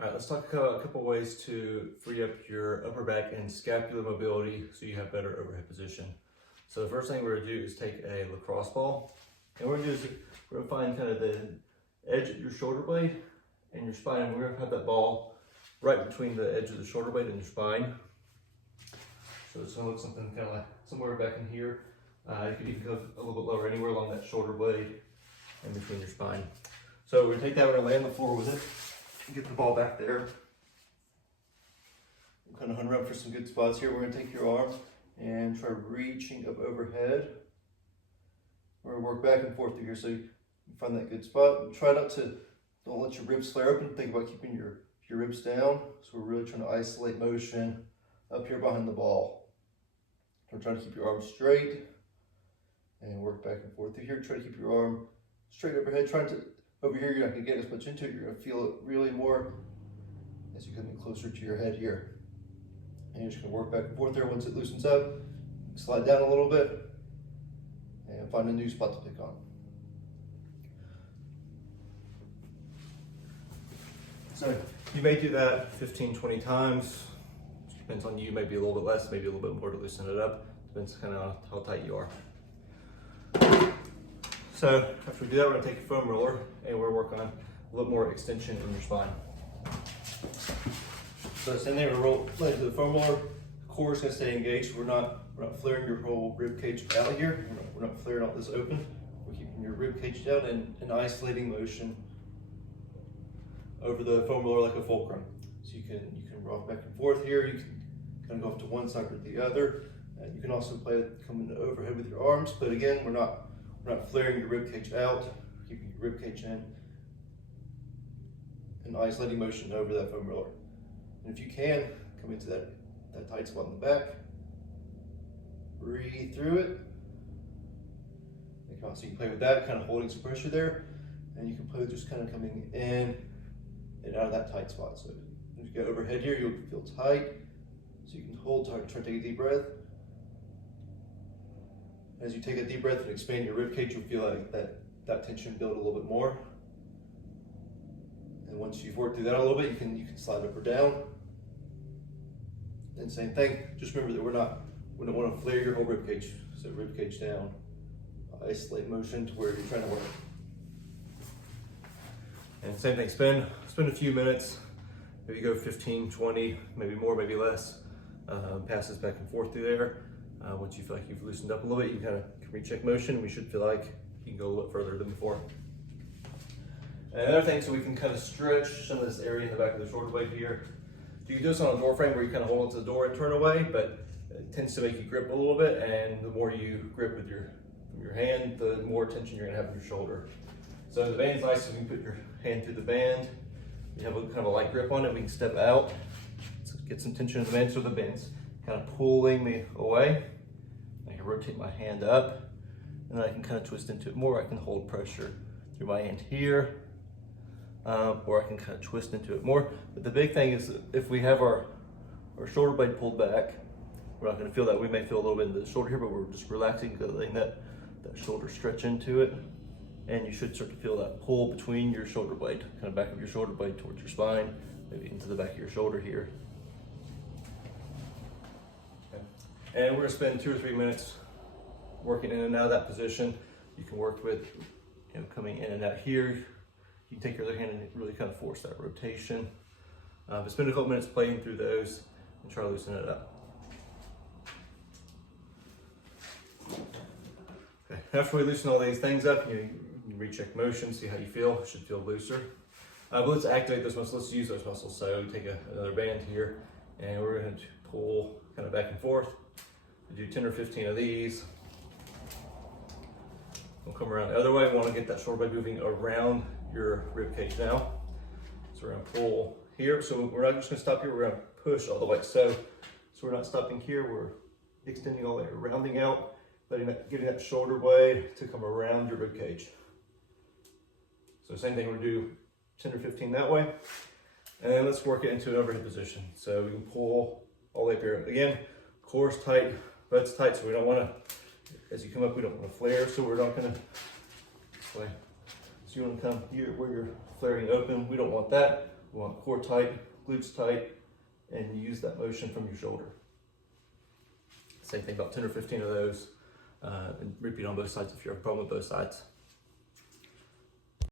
All right, let's talk about a couple ways to free up your upper back and scapular mobility so you have better overhead position. So the first thing we're gonna do is take a lacrosse ball, and we're gonna find kind of the edge of your shoulder blade and your spine, and we're gonna have that ball right between the edge of the shoulder blade and your spine. So it's gonna look something kind of like somewhere back in here. You could even go a little bit lower, anywhere along that shoulder blade and between your spine. So we're gonna take that, we're gonna lay on the floor with it. Get the ball back there. We'll kind of hunt around for some good spots here. We're going to take your arm and try reaching up overhead. We're going to work back and forth through here so you find that good spot. Try not to, don't let your ribs flare open. Think about keeping your ribs down. So we're really trying to isolate motion up here behind the ball. We're trying to keep your arm straight and work back and forth through here. Try to keep your arm straight overhead. Over here, you're not going to get as much into it. You're going to feel it really more as you come in closer to your head here. And you're just going to work back and forth there. Once it loosens up, slide down a little bit and find a new spot to pick on. So you may do that 15, 20 times. Depends on you, maybe a little bit less, maybe a little bit more to loosen it up. Depends kind of how tight you are. So after we do that, we're going to take a foam roller and we're working on a little more extension in your spine. So same thing, we're roll to the foam roller. The core is going to stay engaged. We're not flaring your whole rib cage out here. We're not flaring out this open. We're keeping your rib cage down and isolating motion over the foam roller like a fulcrum. So you can rock back and forth here. You can kind of go off to one side or the other. You can also play it coming overhead with your arms, but again, we're not flaring your rib cage out, keeping your rib cage in, and isolating motion over that foam roller. And if you can, come into that tight spot in the back, breathe through it. So you can play with that, kind of holding some pressure there, and you can play with just kind of coming in and out of that tight spot. So when you go overhead here, you'll feel tight, so you can hold, try to take a deep breath. As you take a deep breath and expand your rib cage, you'll feel like that tension build a little bit more. And once you've worked through that a little bit, you can slide up or down. And same thing, just remember that we don't want to flare your whole rib cage. So rib cage down, isolate motion to where you're trying to work. And same thing, spend a few minutes, maybe go 15, 20, maybe more, maybe less. Passes back and forth through there. Once you feel like you've loosened up a little bit, you kind of can recheck motion. We should feel like you can go a little bit further than before. And another thing, so we can kind of stretch some of this area in the back of the shoulder blade here. You can do this on a door frame where you kind of hold onto the door and turn away, but it tends to make you grip a little bit, and the more you grip with your hand, the more tension you're going to have in your shoulder. So the band's nice, so you can put your hand through the band. You have a kind of a light grip on it. We can step out, so get some tension in the band, so the band's kind of pulling me away. I can rotate my hand up, and then I can kind of twist into it more. I can hold pressure through my hand here, or I can kind of twist into it more. But the big thing is, if we have our shoulder blade pulled back, we're not going to feel that. We may feel a little bit in the shoulder here, but we're just relaxing, letting that shoulder stretch into it. And you should start to feel that pull between your shoulder blade, kind of back of your shoulder blade towards your spine, maybe into the back of your shoulder here. And we're going to spend 2 or 3 minutes working in and out of that position. You can work with coming in and out here. You can take your other hand and really kind of force that rotation. But spend a couple minutes playing through those and try to loosen it up. Okay. After we loosen all these things up, you recheck motion, see how you feel. Should feel looser. But let's activate those muscles. Let's use those muscles. So you take another band here, and we're going to pull kind of back and forth. We do 10 or 15 of these. We'll come around the other way. We want to get that shoulder blade moving around your rib cage now. So we're going to pull here. So we're not just going to stop here. We're going to push all the way. So we're not stopping here. We're extending all the way, rounding out, getting that shoulder blade to come around your rib cage. So same thing. We'll do 10 or 15 that way. And then let's work it into an overhead position. So we can pull all the way up here. Again, core's tight, butt's tight, so we don't want to, as you come up, we don't want to flare, so we're not going to flare. So you want to come here where you're flaring open. We don't want that. We want core tight, glutes tight, and use that motion from your shoulder. Same thing, about 10 or 15 of those, and repeat on both sides if you have a problem with both sides.